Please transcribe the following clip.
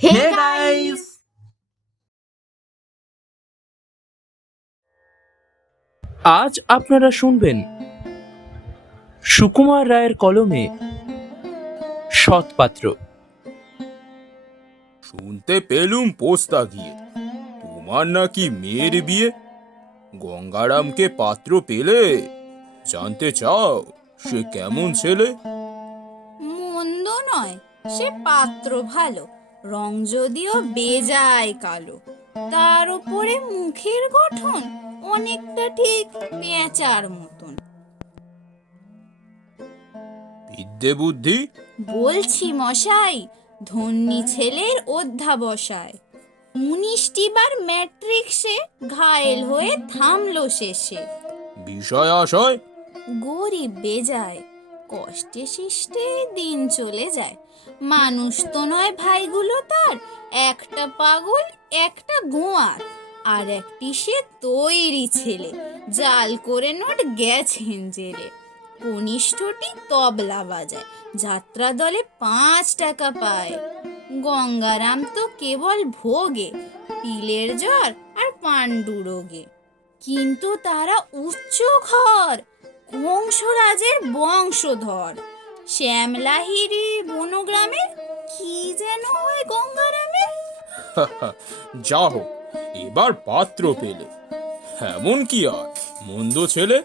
Hey guys! আজ আপনারা শুনবেন সুকুমার রায়ের কলমে সৎপাত্র। শুনতে পেলুম পোস্তা গিয়ে তোমার নাকি মেয়ের বিয়ে। গঙ্গারামকে পাত্র পেলে? জানতে চাও সে কেমন ছেলে? মন্দ নয়, সে পাত্র ভালো, রং যদিও বেজায় কালো। তার উপরে মুখের গঠন অনেকটা ঠিক পেঁচার মতন। বিদ্যে বুদ্ধি? বলছি মশাই, ধন্যী ছেলের অধ্যাবসায়। 19টি বার ম্যাট্রিক্সে ঘায়েল হয়ে থামলো শেষে। বিষয় আশয়? গরিব বেজায়, কষ্টে শিষ্টে দিন চলে যায়। মানুষ তো নয় ভাইগুলো তার, একটা পাগল একটা গোয়ার। আর একটি সে তৈরি ছেলে, জাল করে নোট গেছেন জেলে। কনিষ্ঠটি তবলা বাজায়, যাত্রা দলে 5 টাকা পায়। গঙ্গারাম তো কেবল ভোগে, পিলের জ্বর আর পাণ্ডু রোগে। কিন্তু তারা উচ্চ ঘর, কংসরাজের বংশধর। শ্যামলাহিরি বনগ্রামের, কি যেন হয় গঙ্গারামের। যা হোক, এবার পাত্র পেলে। এমন কি আর মন্দ ছেলে?